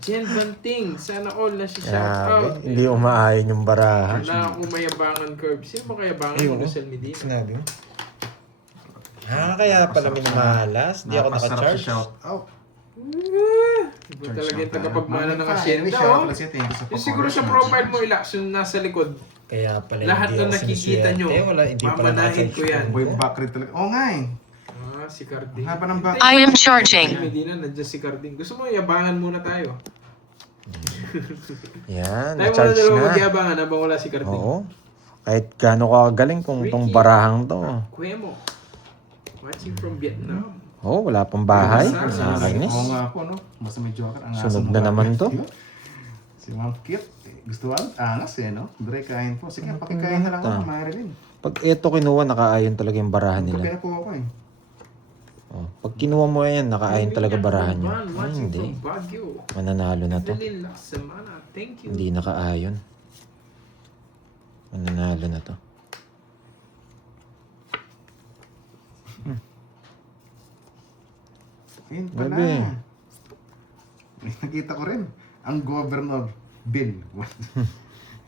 Jen Banting, sana all na si Grabe, shoutout. hindi umaayon yung barahan. Wala akong mayabangan curve. Sino ba kayabangan Ayun, ng Rizal Medina? Sinabi mo? Kaya pala minamalas. Di ako naka-charge. Shout out. Iba talaga yung tagapagmana ng asyenda, oh. Yung siguro sa profile mo, Ilax, yung nasa likod. Kaya pala Lahat hindi na ako nakikita nyo, siniswerte. Wala, hindi pala mamanahin ko yan. Boy backread talaga. Oo nga eh. Ah, si Carding. Haba ng back. I am charging. Si Medina, nandiyan si Carding. Gusto mo, yabangan muna tayo. Yan, Tayo muna na-charge dalawa na. magyabangan habang wala si Carding. Oo. Kahit gaano ka galing kung tong barahang to. Kuemo. Watching from Vietnam. Oo, wala pang bahay. Masarap. Nakakainis. Oo nga po, no? Basta may joker. Ang Sunod na naman to. Si Ma'am Kit. Gusto ba? Angas eh, no? Dre, kain po. Sige, pakikain na lang ako, Marilyn. Pag ito kinuha, nakaayon talaga yung barahan Kape nila. na po ako eh. Oh, pag kinuha mo yan, nakaayon talaga barahan nyo. Ay, Watching hindi. from Baguio. Mananalo na to. Dalil Laksamana. Thank you. Hindi nakaayon. Mananalo na to. Ayun pala. Grabe. May nakita ko rin. Ang Governor Bill.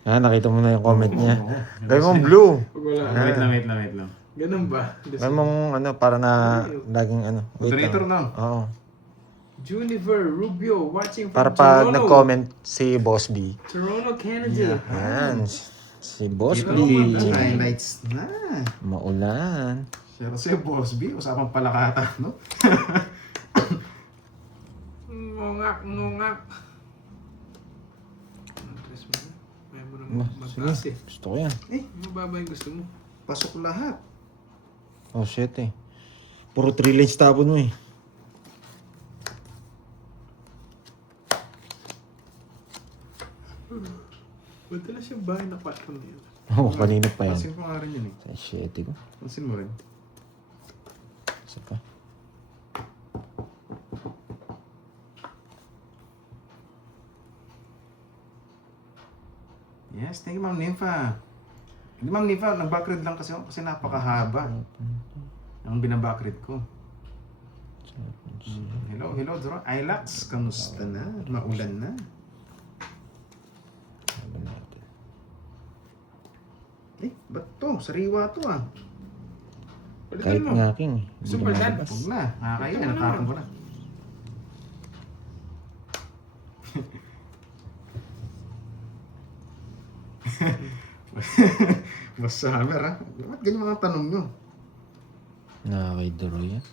Nakita mo na yung comment niya. Oo. Gawin mong blue. Pag wala. Wait lang. Ganun ba? Gawin mong para na laging Wait Moderator lang. na. Oo. Junifer Rubio watching from Para pag Toronto. nag-comment si Boss B. Toronto, Canada. Yan. Si Boss Kita B. mo na, highlights na. Maulan. Pero si Boss B, usapang palakata, no? Ngongak, ngongak. Andres mo na. Kaya mo nang magtaas Sige, eh. gusto ko yan. Mababa yung gusto mo. Pasok lahat. Oh shit eh. Puro 3 lanes tapon mo eh. Ba't na siyang bahay na patron yun? Oo, kanina pa yan. Pansin ko nga rin yun eh. Sa shit ko. Pansin mo rin. Isa pa. Yes, thank you Ma'am Nympha. Hindi Ma'am Nympha, nag-backread lang kasi ako kasi napakahaba. Ang binabackread ko. Hello, Dora. Ilax, kamusta na? Maulan na. Sabi natin. Ba't to? Sariwa to ah. Palitan Kahit mo. nga king. Gusto Hindi mo naman yan? labas. Huwag na. Nakakaya, Ito mo natapon naman. ko na. Mas summer ah. Ba't ganyan mga tanong nyo? Nakakaidoro yan.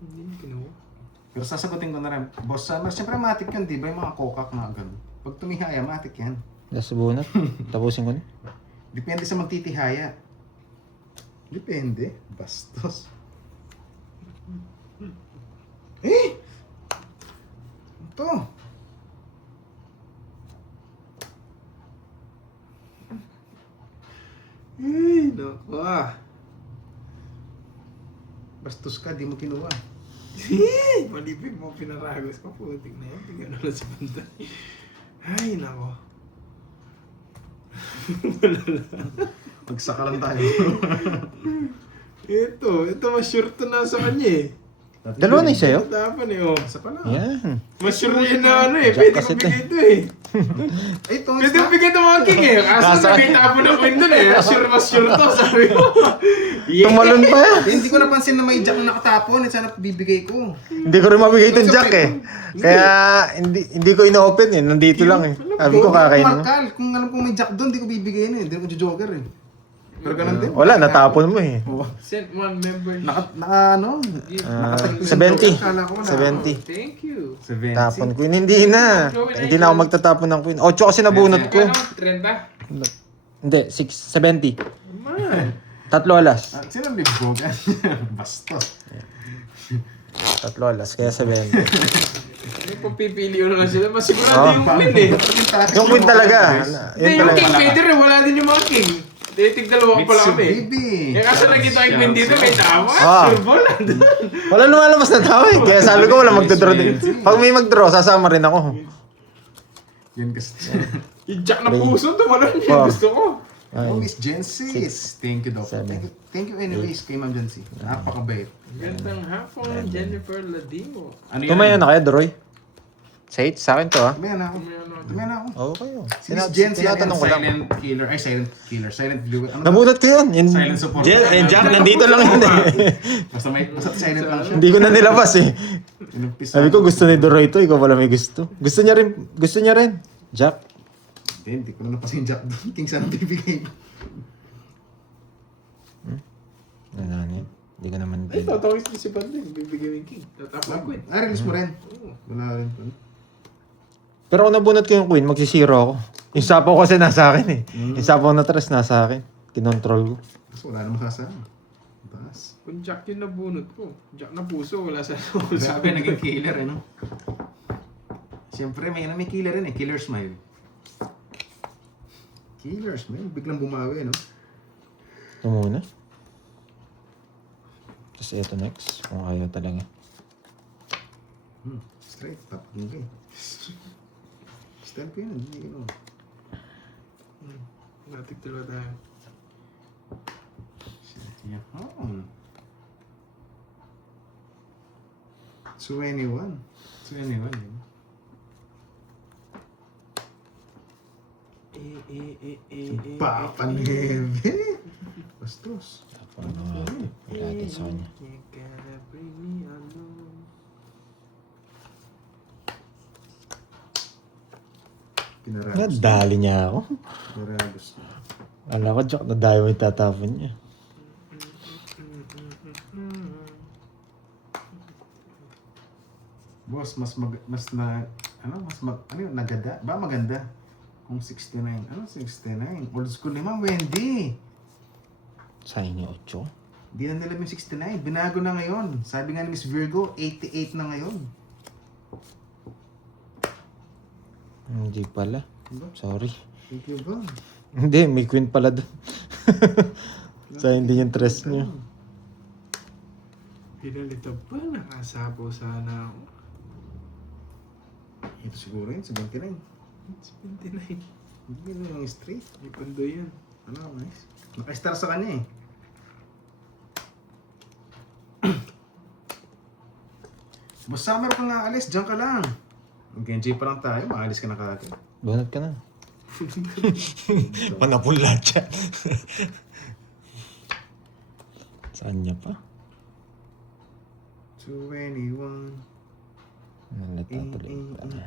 Hindi mo kinuha. Pero sasagutin ko na rin. Boss Summer, siyempre matik yun, di ba? Yung mga kokak na ganun. Pag tumihaya, matik yan. Last bunot. Tapusin ko na. Depende sa magtitihaya. Depende. Bastos. Eh! Ito. Ay, naku ah. Bastos ka, di mo kinuha. Malipig mo, pinaragos ko. Putik na yan. Tingnan na lang sa bantay. Ay, nako. Magsaka lang tayo. Ito mas sure to na sa kanya eh. Dalawa na yung sa'yo? Tapan eh, oh. Isa pa lang. Yan. Mas sure yun na eh. Jack Pwede ko kasi to bigay ito eh. Ay, ito. Pwede ko bigay ito mga king eh. Kaso nagkitapon ako yun dun eh. Mas sure to, sabi ko. Yeah. Tumalon pa yan. Hindi ko napansin na may jack na nakatapon. Sana bibigay ko. Hindi ko rin mabigay itong jack eh. Kaya hindi ko ina-open eh. Nandito lang eh. Sabi ko kakainin mo. Markal. Kung alam kong may jack doon, di ko bibigay na eh. Hindi ko joker eh. Pero ganun din. Wala, natapon mo eh. Sent one member. Ano? 70. Kala ko na. 70. Thank you. 70. Tapon queen. Hindi na. Hindi na ako magtatapon ng queen. 8 kasi nabunot ko. Ano? 30? Hindi, 70. Man. Tatlo alas. Sino ang libogan? Bastos. Tatlo alas, kaya 70. May pagpipili ko na lang sila. Masigurado yung queen eh. Yung queen talaga. Hindi, yung king pwede rin. Wala din yung mga king. Dating dalawa pala kami. Mitsubishi. Eh kaso nakita yung Queen dito, may tawa. Ah. Sure ball. Wala lumalabas na tao eh. Kaya sabi ko wala magdodraw din. Pag may magdraw, sasama rin ako. Yan kasi. Yung Jack na puso, tumalon yun. Oh. Gusto ko. Oh, Miss Jensis. Thank you, Doc. Seven. Thank you anyways kay Ma'am Jensi. Napakabait. Gandang hapon, Jennifer Ladimo. Ano Tumaya na kayo, Droy? Sa 8, sa akin to ha. Tumaya na ako. Tumaya na ako. Oo kayo. Si Miss Jensi, Tinatanong ko lang. silent killer. Ay, silent killer. Silent viewer. Ano ba? Nabunot ko yun. Silent support. Jack, nandito lang yun eh. Basta silent lang siya. Hindi ko na nilabas eh. Inumpisa. Sabi ko gusto ni Droy to, ikaw wala may gusto. Gusto niya rin. Jack. Hindi ko na napasin Jack doon. King sana bibigay. Ano yun? Hindi ka naman Ay, din. tatawag si Banding. Bibigyan ng King. Tatapos Queen. Release mo rin. Wala rin po. Pero kung nabunot ko yung queen, magsisiro ako. Yung sapaw kasi nasa akin eh. Yung sapaw na tres nasa akin. Kinontrol ko. Kasi wala namang kasama. Taas. Kung Jack yung nabunot ko. Jack na puso, wala sa Sabi, naging killer eh, no? Siyempre, may killer rin eh. Killer smile. Killer smile. Biglang bumawi, no? Ito muna. Tapos ito next. Kung ayaw talaga. Straight. Tapos okay. Stand ko yun. Hindi ko. Natik dalawa tayo. Yan. So anyone. Papa Neve. Bastos. Tapos wala din sa kanya. You gotta bring me along. Pinaragos. Nadali niya ako. Pinaragos. Alam ko, Jack, nadali mo yung tatapon niya. Boss, ano yun, naganda? Ba maganda? Kung 69. Ano 69? Old school ni Ma'am Wendy. Sa inyo, 8. Di na nila yung 69. Binago na ngayon. Sabi nga ni Miss Virgo, 88 na ngayon. Hindi pala. Diba? Sorry. Thank you ba? Hindi, may queen pala doon. Sa hindi yung tres niyo. Pinalito ba? Nakasapo sana ako. Ito siguro yun, 79. 79. Hindi na yung straight. May pando yan. Ano, nice. Naka-star sa kanya eh. Boss Summer ka nga alis, dyan ka lang. Mag-enjoy pa lang tayo, maalis ka na kagad. Bunot ka na. Panapon lahat yan. Saan niya pa? 21. Nalata tuloy pala.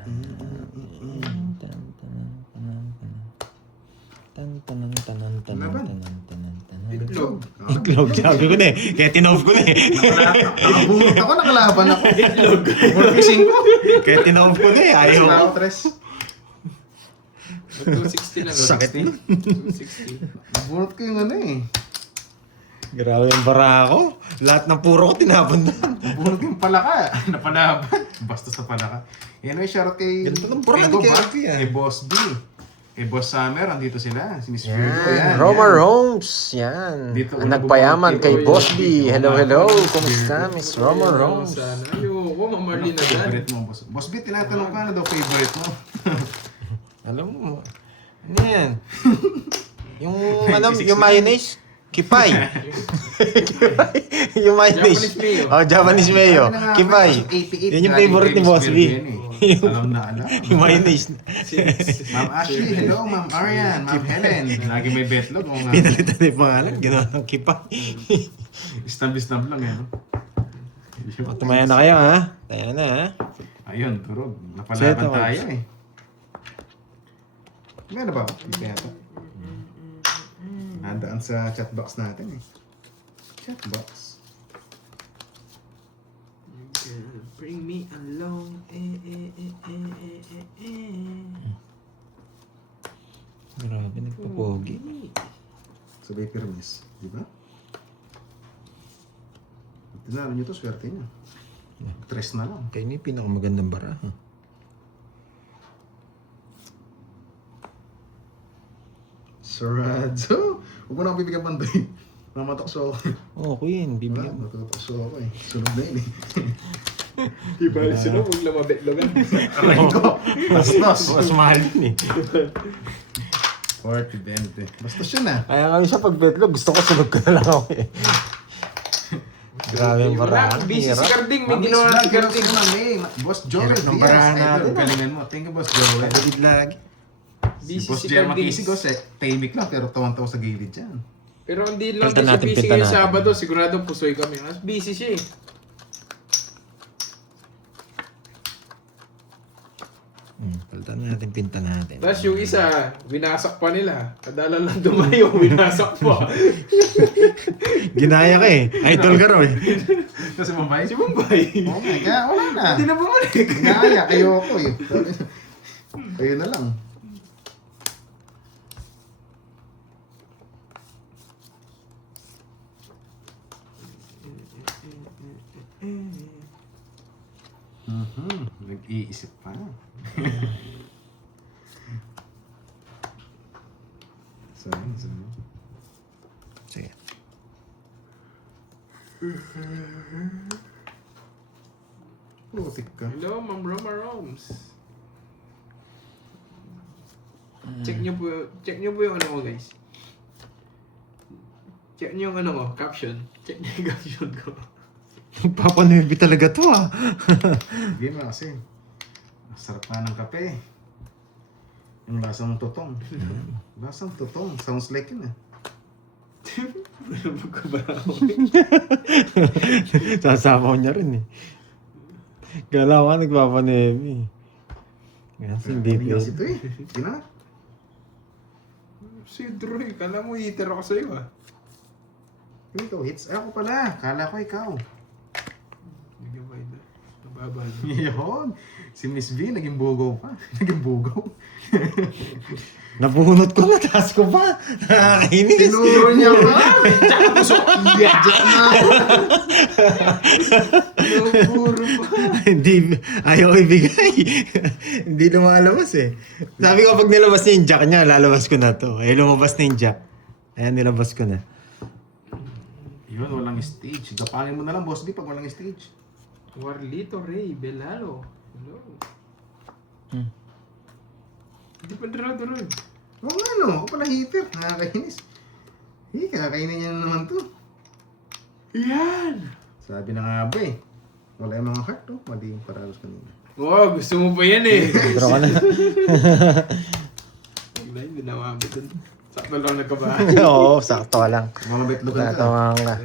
Itlog. Itlog, sabi ko na eh. Kaya tinoff ko na eh. Nakabunot ako, nakalaban ako. Morphicing ko. Kaya tinoff ko na eh. Ayaw ko. Ako, Tres. 260 na. Sakit na. 260. Nabunot ko yung ano eh. Grabe yung bara ako. Lahat ng puro ko tinapon na. Nabunot yung palaka. Napalaban. Bastos na palaka. Yan ay shoutout kay... Ganito lang pura kay ni Bob, KRP, ah. Kay Boss B. Kay Boss Summer, andito sila. Si Miss Virgo, yan. Roma yan. Romes. Yan. Dito Ang una nagpayaman bumalik kay ito, Boss yung B. video. Hello, hello. Miss Kumusta, Virgo. Miss Roma Romes? Sana. Ayoko, mamarlin na dyan. Favorite mo, Boss. Boss B, tinatanong ka na daw favorite mo. Alam mo. Ano yan? Yung, yung mayonnaise? Kipay. Yung mayonnaise. Japanese mayo. Oh, Japanese mayo. Sabi na nga, Kipay. 88 Yan yung galing favorite kay ni Miss Boss B. Virgo yan eh. Alam na alam. Yung mayonnaise. Ma'am Ashley, hello. Ma'am Arian, Ma'am Helen. Lagi may betlog. Oo nga. Pinalitan na yung pangalan. Ginawa ng kipay. Isnab lang yan. O, tumaya na kayo, ha? Taya na, ha? Ayun, turog. Seto, Napalaban tayo eh. May na ba? Hindi pa yata. Nandaan sa chatbox natin eh. Chatbox. Bring me along. Grabe, nagpapogi. Sabay permis. Di ba? Tinalo nyo to, swerte nyo. Tres na lang. Kayo na yung pinakamagandang bara. Ha? Sarado. Huwag mo na akong bibigyan panday. Mamatokso ako. Oh, Queen, bibigyan mo. Matutokso ako eh. Sunod na yun eh. Iba rin sila kung lamabetlogan. Aray ko. Bastos. Mas mahal yun eh. 40-20. Bastos yun ah. Kaya kami sa pagbetlog, gusto ko sunod ka na lang ako eh. Grabe yung barahan. Busy si Hirap. Carding. May ginawa si Carding. Boss Joel Hirap ng Diaz. barahan Idol, natin, ah. galingan mo. Thank you, Boss Joel. David lagi. Si Busy Boss si Jerry Carding. Makisig, tahimik lang pero tawan-tawa sa gilid dyan. Pero hindi lang Pinta siya natin, busy pinta ngayong natin. Sabado. Sigurado pusoy kami. Mas busy siya eh. Palitan natin, pinta natin. Tapos yung isa, winasak pa nila. Kadala lang dumayo, winasak pa. Ginaya ka eh. Idol ka raw eh. Ito si Mambay? Si Bombay. Oo nga, kaya wala na. Hindi na bumalik. Naya, ayoko eh. Kayo na lang. Nag-iisip pa. Sorry. Sige. Putik ka. Hello, Ma'am Roma Roms. Check nyo po yung ano mo guys. Check nyo yung ano mo, caption. Check nyo yung caption ko. Papanubi talaga to ah. Hindi mo kasi. Masarap nga ng kape. Yung lasang tutong. Lasang tutong. Sounds like yun eh. Sasapaw niya rin eh. Gala ka nagpapanubi. Kasi hindi Hindi kasi ito eh. Hindi na. Si Droy, kala mo hitter ako sa'yo ah. Ito, hits. Ako pala. Kala ko ikaw. Hindi ka ba ito? Nababa. Yun. Si Miss V, naging bugaw pa. Naging bugaw. Nabunot ko na, taas ko pa. Nakakainis. Tinuro niya ba? Tsaka puso! Yeah! Puro pa. Hindi, ayaw ibigay. Hindi lumalabas eh. Sabi ko pag nilabas niya yung jack niya, lalabas ko na to. Eh, lumabas na yung jack. Ayan, nilabas ko na. Yun, walang stage. Gapangin mo na lang, Boss D, pag walang stage. Warlito Ray Belalo. Hello. Hindi pa Droy. Oo nga no, ako pala hitter. Nakakainis. Kakainin niya na naman to. Yan! Sabi na nga ba eh. Wala yung mga heart to. Mali yung paralos kanina. Wow, gusto mo pa yan eh. Pero ka na. Wala, hindi na mami dun. Sakto lang nagkabahan. Oo, sakto lang. Mga betlogan ka. Tatawa ka.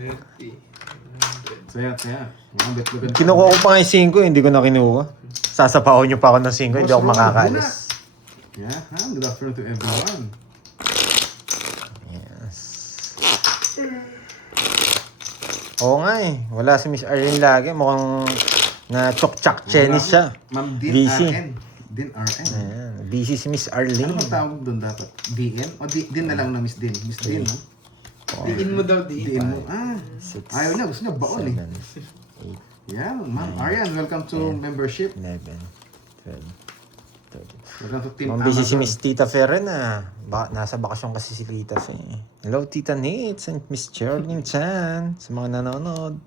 30. Saya. Mga betlogan ka. Kinukuha ko pa nga yung 5, hindi ko na kinuha. Sasapawan niyo pa ako ng 5, hindi ako makakalis. Yeah, good afternoon to everyone. Yes. Oo nga eh. Wala si Miss Arlene lagi. Mukhang na chok-chak chenis siya. Ma'am Din Busy. RN. Din RN. Ayan. Busy si Miss Ano Arlene. bang tawag doon dapat? DN? O Din na lang na Miss Din. Miss Din, no? Diin mo daw, diin. Din mo. Ah, Six, ayaw niya. Gusto niya baon eh. 7, 8, Yeah, Ma'am Arian, welcome to membership. 11, 12, 13. Welcome to Team Busy si Amazon. Miss Tita Ferren ah. Nasa bakasyon kasi si Tita Fe. Hello Tita Nitz and Miss Geraldine Chan sa mga nanonood.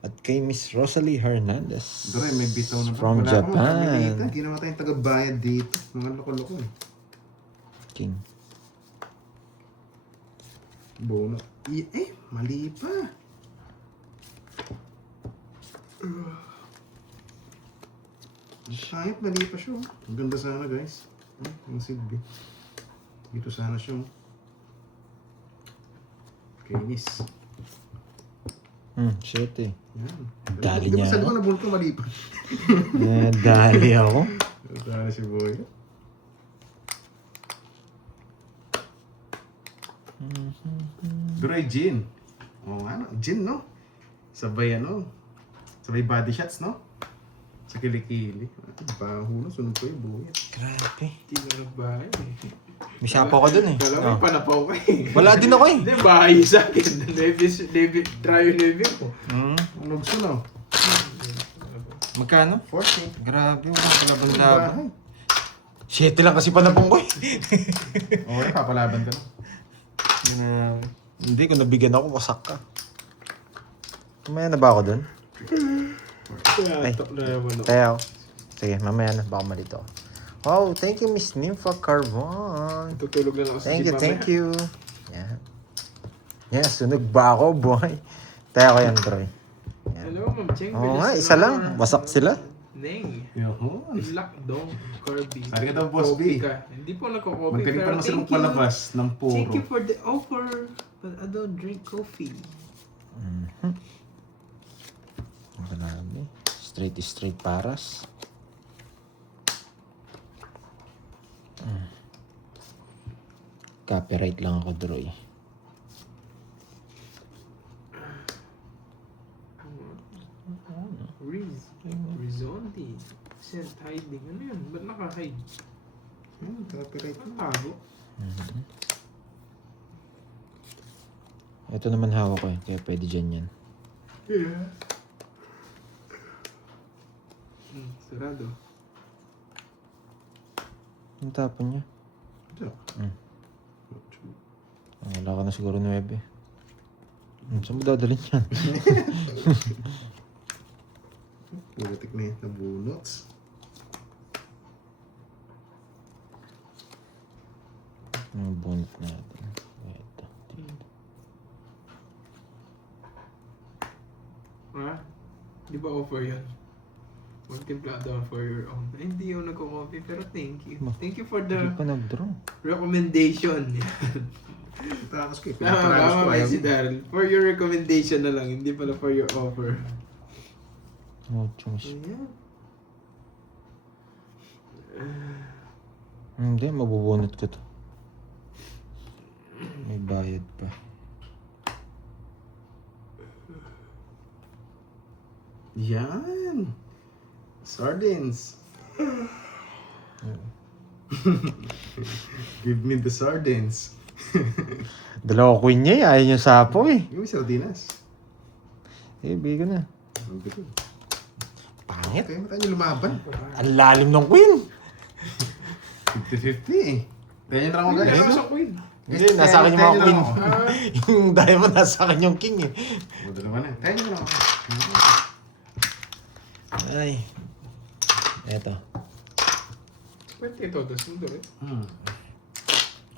At kay Miss Rosalie Hernandez. Dore, may bitaw na From Wala akong Japan. kami dito. Ginawa tayong taga-bayad dito. Mga loko-loko eh. King. Bono. Mali pa. Kahit mali pa siya. Oh. Ang ganda sana guys. Ang silbi. Dito sana siya. Oh. Kainis. Shit eh. Yan. Dali Di ba niya sabi ko ako? na bunto mali pa? Dali ako. Sana si Boy. Dre, Jin. Oo nga, no? Jin, no? Sabay ano? Sabay body shots, no? Sa kilikili. Baho na, sunod ko yung buhay. Grabe. Hindi na nagbahay eh. May sapo ka dun eh. Kala mo Oh. yung panapaw ka eh. Wala din ako eh. Hindi, bahay sa akin. Tryo Navy ko. Ang lugso, no? Magkano? 40. Grabe, walang kalaban-laban. Bahay. 7 lang kasi panapong ko eh. Okay, papalaban ka na. Hindi, kung nabigyan ako, wasak ka. Mamaya na ba ako dun? Ay. Top na naman ako. Tayo. Sige, mamaya na. Baka malito ako. Wow, thank you, Miss Nympha Carbon. Tutulog na lang ako sa gym mamaya. Thank you. Yan. Yan, sunog ba ako, boy? Tayo ko yan, Troy. Yan. Hello, Ma'am Cheng. Oo nga, isa lang. Wasak sila. Neng. Yun. Ilak dong. Kirby. Sorry ka daw, Boss B. Copy ka. Hindi po nagko-copy. Magaling pa naman silang thank you. palabas ng puro. Thank you for the offer. But I don't drink coffee. Marami. Straight paras. Copyright lang ako, Droy. Rizondi. Sent hiding. Ano yun? Ba't naka-hide? Copyright. Ang tago. Ito naman hawak ko eh, kaya pwede dyan yan. Yeah. Sarado. Yung tapon niya. Wala ka na siguro 9. Saan mo dadalhin yan? Pulatik na yun, nabunots. Yung bunot natin. Ito. Ha? Di ba offer yun? Magtimpla down for your own. Ay, hindi yun nagko-copy, pero thank you. Thank you for Hindi the pa nag-draw. recommendation. Takas ko eh. Tama ba si Daryl? For your recommendation na lang, hindi pala for your offer. Oh, chums. Ayan. Hindi, mabubunot ko to. May bayad pa. Yan. Sardines. Give me the sardines. Dalawa queen niya eh. Ayaw niya sapo eh. Give me sardinas. Eh, bigyan na. Ang bitin. Pangit. Okay, matayo nyo lumaban. Ang lalim ng queen. 50-50 eh. Kaya nyo na ako guys. Meron sa queen. Hindi, nasa akin yung mga Kaya nyo queen. na ako. Yung diamond nasa akin yung king eh. Buto naman eh. Kaya nyo na ako. Ay. Eto. Pwede ito, dos mo doon.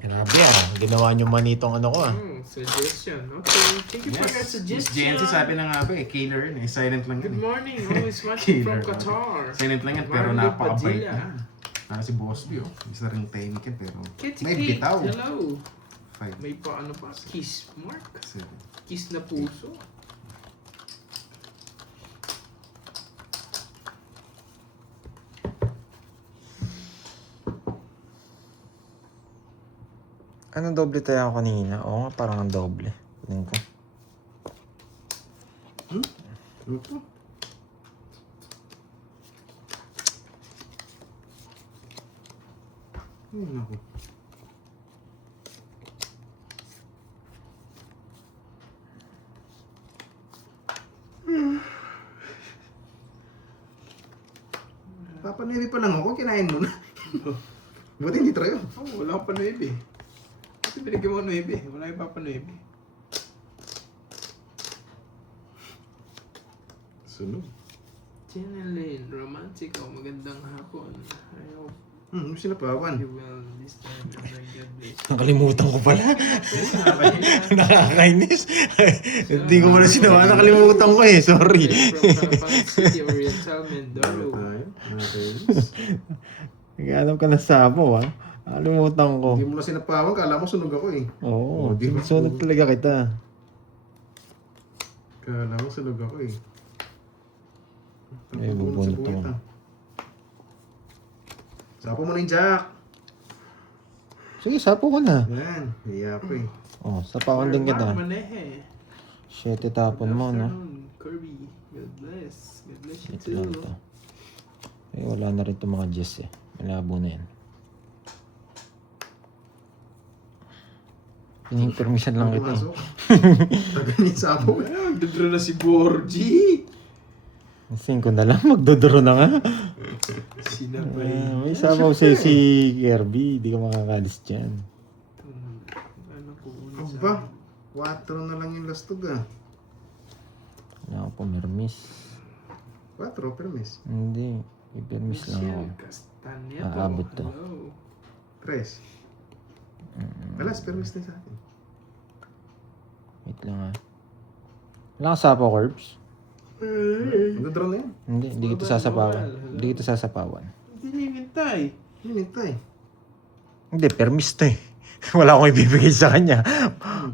Grabe ah. Ginawa niyo man itong ano ko ah. Suggestion. Okay. Thank you for that suggestion. Jency sabi na nga ba eh, killer yun eh. Silent lang Good yun eh. morning. Always watching from Killer. Qatar. Silent lang yan pero Marlo napakabait Padilla. na. Para si Boss B oh. Isa ring tahimik yan pero Kitty may Kate, bitaw. hello. 5. May pa ano pa? Kiss mark? 7. Kiss na puso? Anong doble tayo ako kanina? Oo nga, parang ang doble. Tingin ko. Ito. Ay, naku. Papaniri pa lang ako, kinain mo na. Buti hindi tayo. Oh, wala ka pa 9 eh. Kasi binigyan mo 9 eh. Wala yung papa 9 eh. Sunog. Jeneline, romantic o magandang hapon. I hope Sinapawan. you will this time. God bless. Nakalimutan ko pala. Nakakainis. Hindi ko pala sinawa. Nakalimutan ko eh. Sorry. From Kapan City, Oriental Mindoro. Tayo. Naghanap ka na sapo ah. Nakalimutan ko. Hindi mo na sinapawan, kala mo sunog ako eh. Oo. Di ba? Sunod talaga kita. Kala mo sunog ako eh. Ay, bubunot ako. Sapo mo na yung jack. Sige, sapo ko na. Yan, hiya pa eh. Oh, sapawan din kita. Manehe. 7 tapon mo, no? Kirby, God bless. God bless you Ito lang too. to. Eh, wala na rin itong mga Jess eh. Malabo na yan. Hiningi permission lang kita eh. Tagal niya sapo eh. Nagdodro na si Borgie. 5 na lang, magdodoro na nga. Sinabay. May sabaw si Kirby, di ka makakalis dyan. Ano ko una? Aba, 4 na lang yung lastog ah. Wala ako pumirmis. 4, permis. Hindi. Ipirmis lang ako. Michelle Castañeda. Aabot to. Hello. 3. Wala, permis na sa akin. Wait lang ha. Wala kang sapo, Curbs? Mag-draw na yan. Hindi kita sasapawan. Hindi kita sasapawan. Hindi niya hinintay. Hinintay. Hindi, permis to eh. Wala akong ibibigay sa kanya.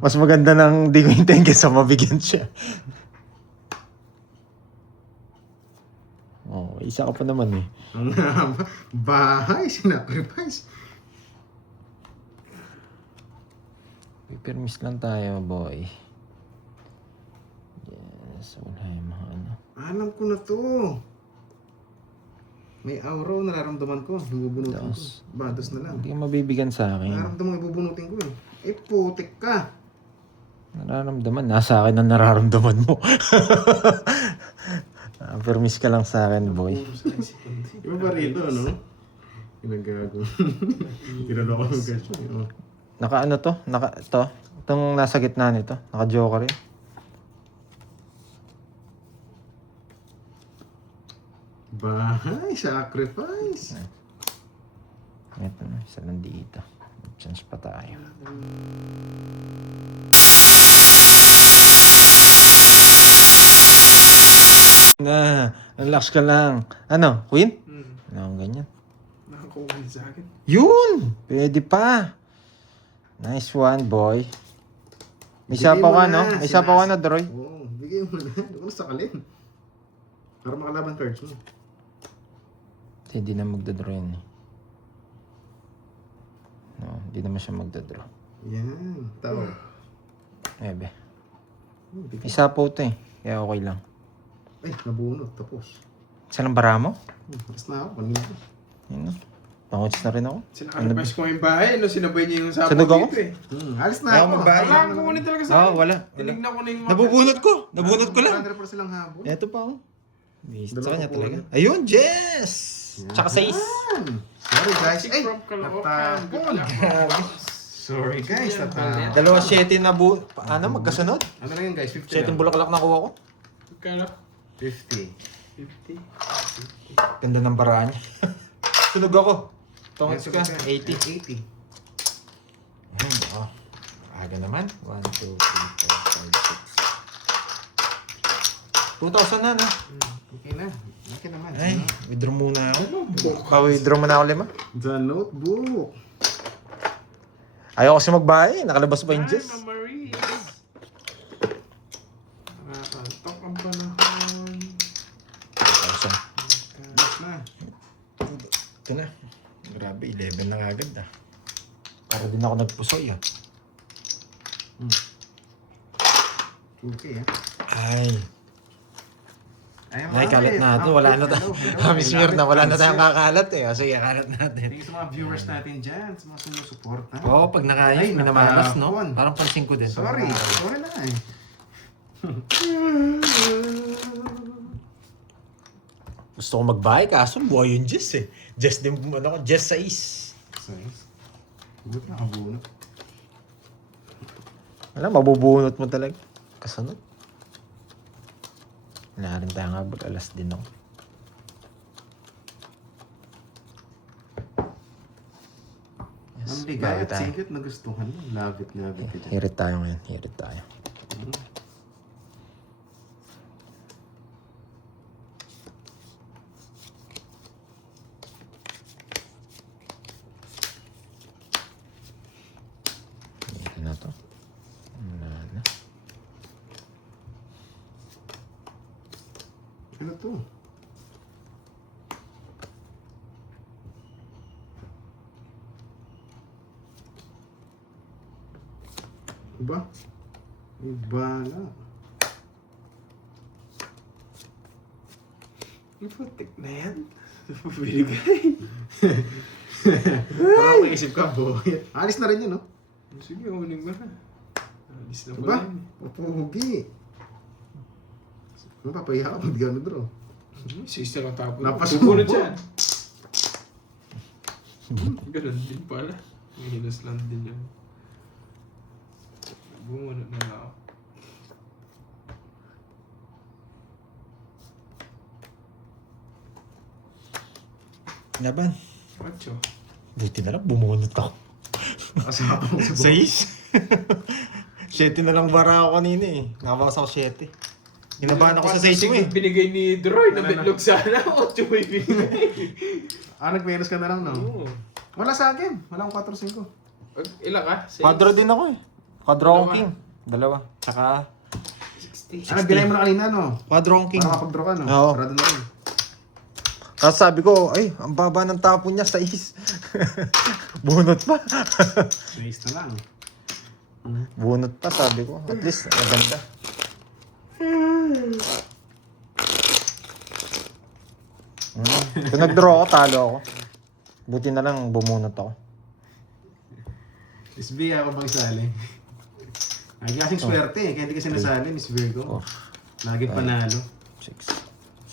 Mas maganda nang di ko hintayin kaysa mabigyan siya. Oh, isa ka pa naman eh. Ang bahay, sinacrifice. May permis lang tayo, boy. Yes, wala yung mga ano. Alam ko na to. May aura o nararamdaman ko. Bubunutin ko. Dos. Dos na lang. Hindi ka mabibigyan sa akin. Nararamdaman ko ibubunutin ko eh. Eh, putik ka. Nararamdaman, nasa akin ang nararamdaman mo. Permis ka lang sa akin, boy. Iba ba rito, no? Ginagago. Tinanong ko ng question. Naka ano to? Itong nasa gitna nito. Naka joker eh. Bahay, sacrifice. Ito na, isa lang dito. Chance pa tayo. Relax ka lang. Ano, Queen? Ano ang ganyan? Nakakuha sa akin. Yun! Pwede pa. Nice one, boy. May sapaw ka, no? May sapaw ka na, Droy. Oo, bigay mo na. Huwag mo sakalin. Para makalaban cards mo. Kasi hindi na magdadraw yan eh. No, hindi naman siya magdadraw. Yan, tao. Ebe. May sapaw to eh. Kaya okay lang. Ay, nabunot. Tapos. Isa lang bara mo? Tapos na ako. Kanina. Yun no. Panguts na rin ako. Sinakalabas ko yung bahay. No, sinabay niya yung sapo Sunog ako? dito eh. Alis na Ayaw ako. magbayad. Wala akong kukunin talaga sa Oo, akin. wala. Tinignan ko na yung mga... Nabubunot ko! Nabunot ko lang! 100% silang habol. Eto pa oh. Bista Dalawa kanya po talaga. ulit. Ayun, Jess! Tsaka 6. Yan. Sorry guys. Ay, From Caloocan. natapon. Sorry guys, natapon. Dalawa 7 na ano, magkasunod? Ano lang yun guys? 50 7 lang. bulaklak na kuha ko. Kala? 50. 50. Ganda ng baraan niya. Sunog ako. Tongits ka, 80. 80. Ayan, oh. Aga naman. 1, 2, 3, 4, 5, 6. 2,000 na, no? Okay na. Okay naman. Ay, withdraw muna ako. Pa-withdraw muna ako 5. The notebook. Ayaw kasi magbahay. Nakalabas pa yung Hi, Jess. Mama Marie. Nakakantok ang panahon. 2,000. Last na. Ito na. Grabe, 11 na agad ah. Para din ako nagpusoy ah. Okay Ay. Ay, kalat natin. Wala na tayo. Hello. Miss Mirna, wala na tayong kakalat eh. O, sige, kalat natin. Thank you sa mga viewers natin dyan, sa mga sumusuporta. Oo, pag Ay, nakayos, minamamas, no? natapon. Parang pansin ko din. Sorry na eh. Gusto ko magbahay, kaso buhay yung Jess eh. Jess din, ano ko, Jess 6. Sorry. Buti nakabunot. Wala, mabubunot mo talaga. Kasunod. Wala rin tayo nga, alas din ako. Yes, Ang ligay bawi at tayo. singkit na gustuhan mo. Love it ka dyan. Hirit tayo ngayon, hirit tayo. Ito na to. Wala na. Ano to? Iba? Iba na. Yung putik na yan. Binigay. Parang maisip ka, boy. Alis na rin yun, no? Sige, uling mo na. Alis na Diba? pala yun. Papugi. Ano papahiya ka pag di ka na-draw? Sister ang tapon. Napas Bubunot mo. yan. Ganun din pala. May hinas lang din yan. Bumunot na ako. Laban. 8. Buti na lang, bumunot ako. Kasama mo si Boy. 6? 7 na lang bara ako kanina eh. Nakabawas ako 7. Ginabahan ako sa 6 mo eh. Binigay ni Droy na Wala na. bitlog sana. 8 may binigay. Nag-menos ka na lang, no? Oo. Wala sa akin. Wala akong 4-5. Ilan ka? Quadro din ako eh. Quadro akong Dalawa. king. Dalawa. Tsaka 60. Bilay mo na kanina, no? quadro akong king. Para makapag-draw ka, no? Oo. Sarado na rin. Tapos sabi ko, ay, ang baba ng tapo niya, 6. Bunot pa. 6 na lang. Bunot pa, sabi ko. At least, maganda. Kung nag-draw ako, talo ako. Buti na lang, bumunot ako. Miss B, ako bang sali? Ay, kasing swerte eh. Kaya hindi ka sinasali, Miss Virgo. Lagi panalo. 6,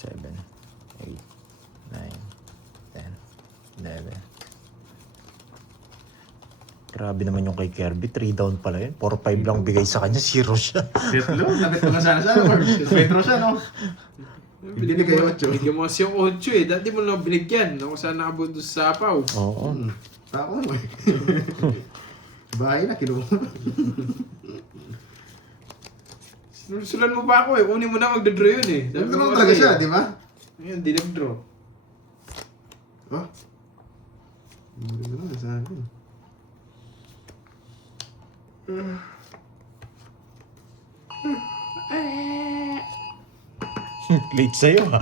7, 8, 9, 10, 11. Grabe naman yung kay Kirby. 3 down pala yun. 4-5 lang bigay sa kanya. 0 siya. Tetlo, nabit ko nga sana sa Petro siya, no? Hindi kayo 8. Bigyan mo kasi yung 8 eh. Dati mo lang binigyan. Ako sana nakabot doon sa sapaw. Oo. Tako mo eh. Bahay na, kinuha. Sinusulan mo pa ako eh. Kunin mo na magdadraw yun eh. Sabi Ganun mo talaga kasi, siya, di ba? Ngayon, di nag-draw. Oh. Hindi mo na, sa akin. Late sa'yo ha.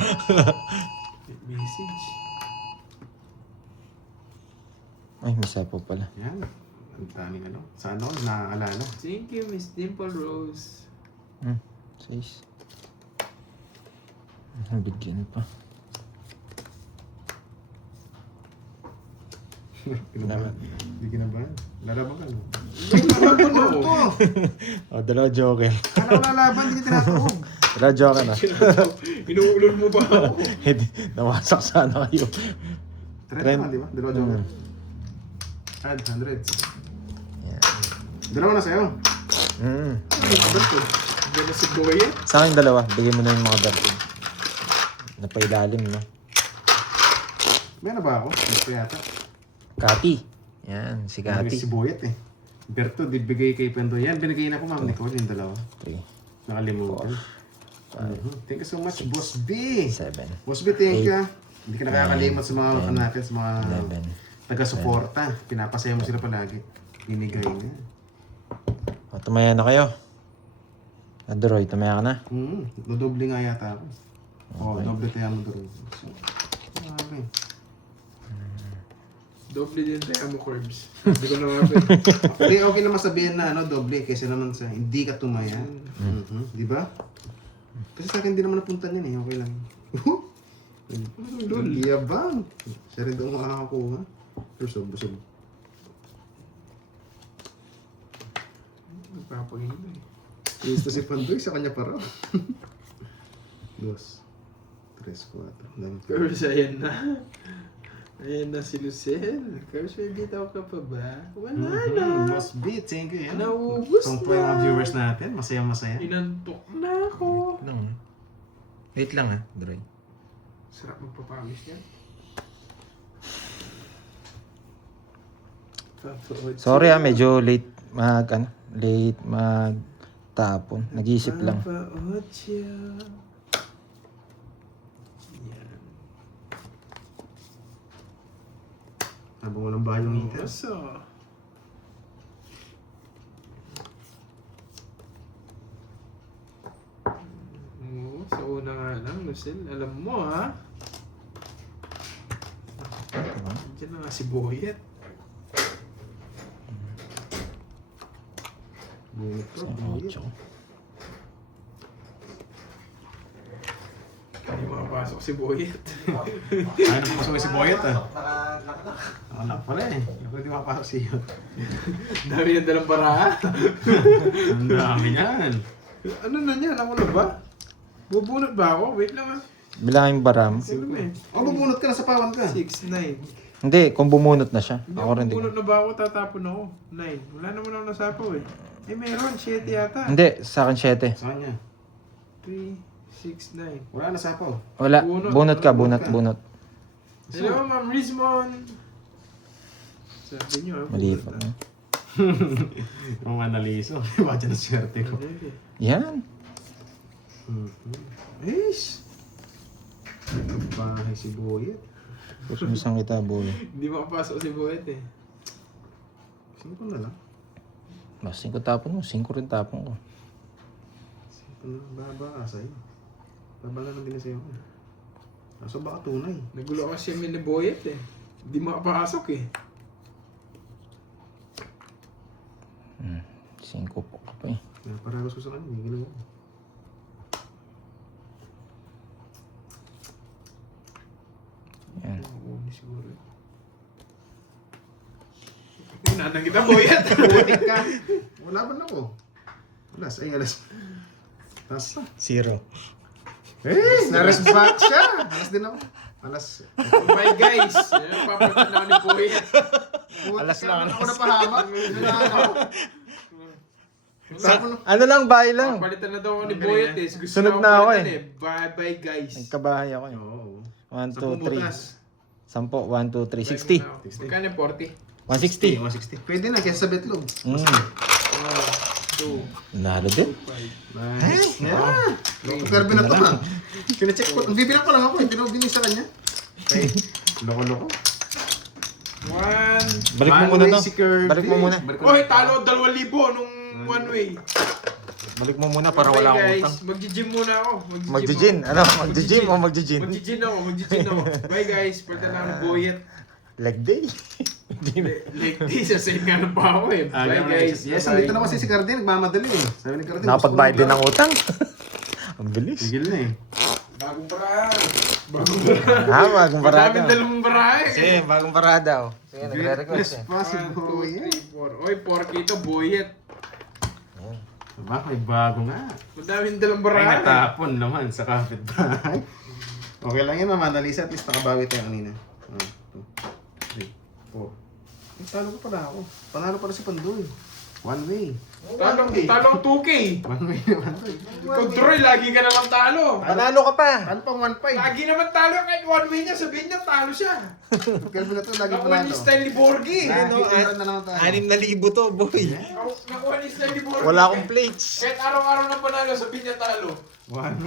Message. Ay, may sapo pala. Yan. Ang daming ano. Sa ano, naaalala. Thank you, Miss Dimple Rose. 6. Bigyan pa. Kinabahan. Hindi kinabahan. Lalaban ka, no? Dalawa joker. Kala ko lalaban, hindi ka tinatuhog. Dalawa joker na. Inuulol mo ba ako? Hindi, nawasak sana kayo. Trend naman, di ba? Dalawa joker. Add, hundreds. Yan. Dalawa na sa'yo. Diyan na si Boya. Sa akin dalawa, bigyan mo na yung mga bertin. Napailalim, no? May na ba ako? Hindi pa yata. Kati. Yan, si Kati. Kati. Si Boyet eh. Berto, di bigay kay Pendo. Yan, binigay na ko, Ma'am Nicole, yung dalawa. 3, Nakalimutan. Thank you so much, Boss B. 7, Boss B, thank you. Hindi ka nakakalimot sa mga 10, natin, sa mga 11. taga-suporta. Pinapasaya mo sila palagi. Binigay niya. O, tumaya na kayo. Adoroy, tumaya ka na. Dodoble nga yata ako. Oo, doble tayo mo doon. So, grabe. Doble din tayo mo, Corbs. Hindi ko naman. Hindi, okay naman sabihin na ano, doble kaysa naman sa hindi ka tumaya. Di ba? Kasi sa akin hindi naman napuntan yan eh. Okay lang. Ang yabang. Siya rin daw makakakuha. Busog, busog. Nagpapagino eh. Gusto si Pandoy, sa kanya pa raw. 2, 3, 4. Corbs, ayan na. Ayan na si Lucel. Corbs, may bitaw ka pa ba? Wala na. Boss B, thank you. Yan. Naubos Kung po yung mga na. viewers natin, masaya-masaya. Inantok na ako. Wait lang ha, Droy. Sarap magpapawis yan. Sorry ha, medyo late late magtapon. Nag-iisip lang. Papa Ocho. Yan. Habang walang bayong ika. Oso. Oo, sa una nga lang, Lucel. Alam mo ha. Diyan na nga si Boyet. Bunit ko. 8. Hindi makapasok si Boyet. Ay, napapasok si Boyet ah. Anak pala eh. Ako hindi makapasok si Yot. Dami na dalang para. Ang dami yan. Ano na niyan? Ako na ba? Bubunot ba ako? Wait lang ah. Bilangin baram. Ano ba eh? Oh, bubunot ka na sa pawan ka. 6, 9. Hindi, kung bumunot na siya. Hindi Ako rin bubunot na ba ako? Tatapon ako. 9. Wala naman ako nasapaw eh. Eh, meron. 7 yata. Hindi, sa akin 7. Sa kanya. 3, 6, 9. Wala na sapaw. Wala, Bunot. bunot ka, bunot, Bunot ka. bunot. Hello, Ma'am Rizmon. Sabi niyo, Mali pa. Ang analiso. Diba dyan ang swerte ko? Yan. Eish! Bahay si Boyet. Pususang kita, boy. Hindi makapasok si Boet eh. Sino na lang? Mas 5 tapon mo, 5 rin tapon ko. Sino na baba sa'yo? Babala lang din sa'yo. Kaso baka tunay. Nagulo kasi siya ni Boet eh. Hindi makapasok eh. 5 po ka pa eh. Paragos ko sa kanya. Hindi ginawa. Yan. Oo, siguro. Nanang kita, Boyet. Butik ka! Wala ba na ako? Alas, ay alas. Alas na. 0. Eh! Nares back siya! Alas din ako. Alas. Bye guys. Ayan, papalitan na ako ni Boyet. Alas lang, Ako napahamak. Ano lang, bahay lang. Papalitan na daw ako ni Boyet eh. Gusto Sunod na na ako palitan Bye bye guys. Nagkabahay ako eh. Oo. 1, 2, 3. butas. 10, 1, 2, 3, 60. Magkano yung 40? 160. 160. Pwede na, kesa sa betlog. 1, 2, Nalo din. 5. Nice. Yeah. Perbe na to man. Pinacheck ko. Bibilang pa lang ako. Hindi na binig sa kanya. Okay. Loko-loko. 1. Balik mo muna to. Balik mo muna. Oy, talo 2,000 nung one way. Balik mo muna para wala akong utang. Magji-gym muna ako. Magji-gin. Ano? Magji-gym o magji-gin? Magji-gym ako. Bye guys. Palitan na ako ni Boyet. Leg day. Like this, sasave nga na pa ako eh. Bye guys. Yes, andito na kasi si Cardin. Nagmamadali eh. Sabi ni Cardin. Nakapagbayad din ng utang. Ang bilis. Tigil na eh. Bagong paraan. Bagong parada. Madaming dalawang barahe. Sige, bagong parada. Oh. Sige, nagre-request eh. Pa si 1, 2, Boyet. 3, 4. Oy, 4K ito, Boyet. Diba? May bago nga. Madaming dalawang Ay, barahe. natapon naman sa kapitbahay. Okay lang yun, Mama Annalisa. At least nakabawi tayo kanina. 1, 2, 3, 4. Ay, talo ko pala ako. Panalo pala si Pandoy. One way. Talong 2K. One way. Ikaw, Troy, lagi ka naman talo. Panalo ka pa. Ano pang 1.5? Lagi naman talo kahit one way niya. Sabihin niya, talo siya. Kalbo na to, lagi Nakuha panalo. ni Stanley Borgi. Nakikita na naman tayo. 6,000 to, boy. Nakuha ni Stanley Borgi. Wala akong plates. Kahit araw-araw na panalo, sabihin niya talo. One